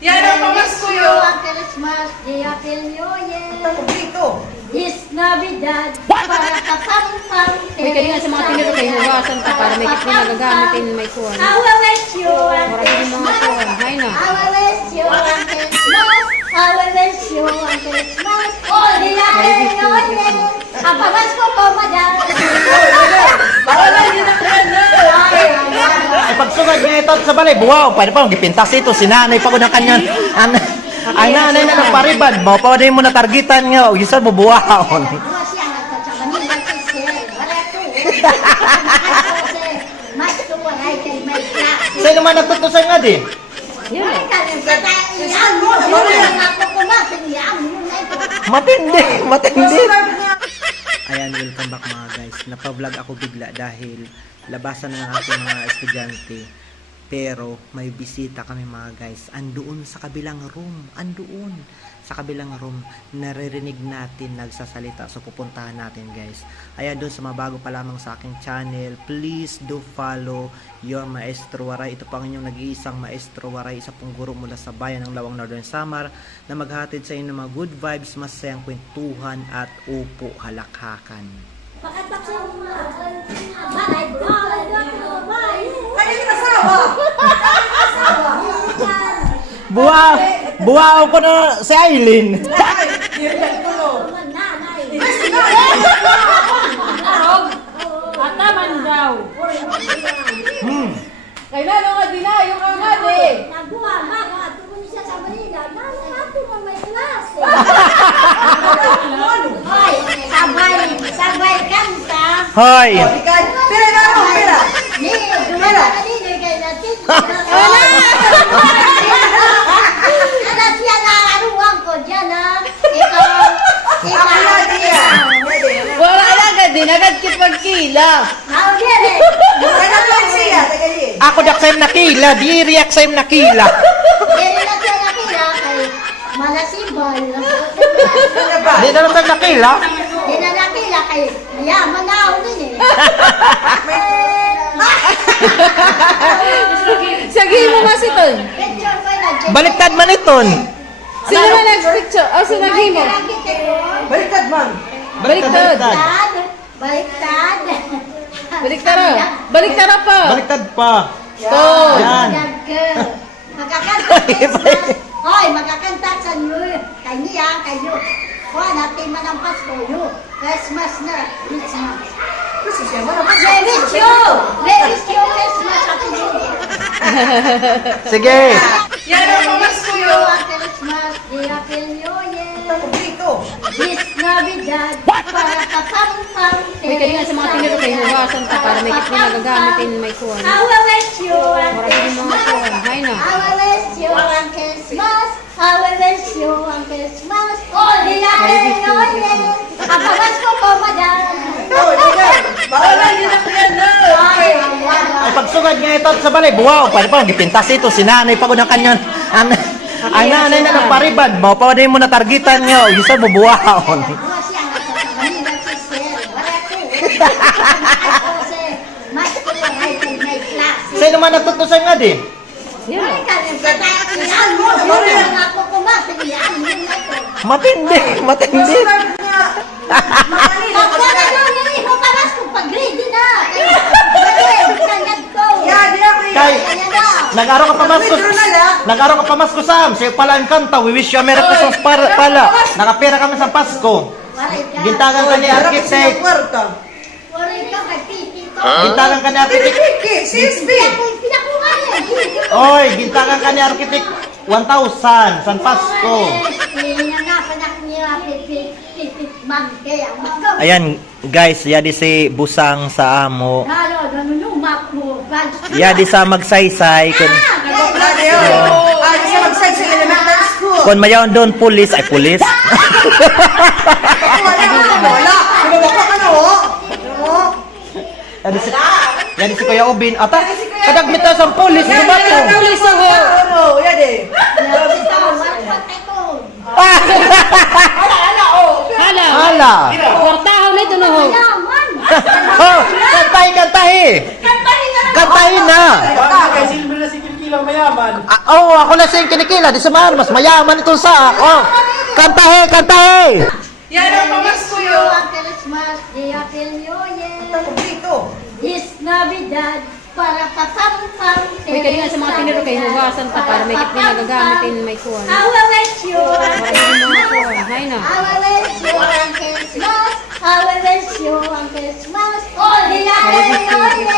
Yan ang pamasko yun. Christmas, Happy New Year. Dito. This Navidad, para kapang-pang. Uy, kanina sa mga tiniro kayo, hugasan ka para may kit na gagamitin may kuwan. I will wish you a Para din mga kuwan. Hay na. I will wish you a Christmas. I will wish you a Christmas. Oh, di Happy New Year. Ang pamasko ko, madam. Bawalan yun ang kanya. Ay pagsugad niya ito sa balay, buwaw, pwede pa magipintas ito, sinanay pa ko ng kanyang, ay nanay na nagparibad, mo pa din mo na targetan nga, o isa mo buwahon. Sa'yo naman nagtutusan nga di? Matindi, matindi. Ayan, welcome back mga guys. Napa-vlog ako bigla dahil labasan ng aking mga estudyante. Pero may bisita kami mga guys. Andoon sa kabilang room. Andoon sa kabilang room. Naririnig natin nagsasalita. So pupuntahan natin guys. Ayan, doon sa mga bago pa lamang sa aking channel, please do follow your Maestro Waray. Ito pa ang inyong nag-iisang Maestro Waray. Isa pong guro mula sa bayan ng Lawang Northern Samar na maghatid sa inyo ng mga good vibes, masayang kwentuhan at upo halakhakan. Buwaw ko na si Aileen. Ataman daw. Kailan nga dinayo ka nga di. Sabay kanta. Hoy! Pira na ako, pira. Ni, dumala ka din kay natin. Ana siya na aruang ko diyan ha. Ikaw diya. Wala na agad din, agad kipagkila. How did it? Ano ko siya? Ako daksayim na kila, di riyak sayim na kila. Dili na siya nakila kay malasibal. Di na lang na kila. Di na nakila kay mayaman na ako din eh. Sige mo mas ito. Picture ko na. Baliktad man iton. Sino man nag-picture? O, sino nag-himo? Baliktad man. Baliktad. Baliktad. Baliktara. Baliktara pa. Baliktad pa. To. Yan. Magkakanta Christmas. Hoy, magkakanta sa New Year. Kanya, kayo. Kuha natin man ang Pasko. Christmas na. Christmas. Where is you? Where is you Christmas? Happy New Year. Sige. Yan ang pamasko yun. Christmas, Happy New Year. Dito. This Navidad, para kapang-pang. Uy, kanina sa mga tiniro kayo, hugasan ka para may kit na gagamitin may kuwan. I will wish you a Para din mga kuwan. Hay na. I will wish you a Christmas. I will wish you a Christmas. Oh, di Happy New Year. Ang pamasko ko, madam. Bawalan yun ang kanya. Ay pagsugad niya ito sa balay, buwaw, pwede pa magipintas ito, sinanay pa ko ng kanyang, ay nanay na nagparibad, mo pa din mo na targetan nga, o isa mo buwahon. Sa'yo naman nagtutusan nga di? Matindi, matindi. Kay, nag-araw ka pa Masko, nag-araw ka pa Masko Sam, siya pala ang kanta, we wish you a Merry Christmas pala, nakapera kami sa Pasko. Gintagan ka ni architect, gintagan ka ni architect, oy, gintagan ka ni architect, 1,000, San Pasko. Ayan, guys, yadi si Busang sa amo. Yadi sa magsaysay. Kung mayaon doon, pulis. Ay, pulis. Yadi si Kuya Ubin. Ata, kadagmita sa pulis. Ano ba ito? Pulis ako. Hala. Hala. Kwartahan na ito no ho. Oh, kantahin, kantahin. Kantahin na. Kay silver na si Kilkila Ako na sa kinikila. Di sa mahal. Mas mayaman itong sa ako. Kantahe, kantahe! Yan ang pamasko You yun. a Christmas, Happy New Year. This Navidad, para papam-pam. Uy, kanina sa mga tinuro kayo, hugasan ta para may kitni nagagamit in may kuwan. I will wish you. Para hindi mo makuha. Hi,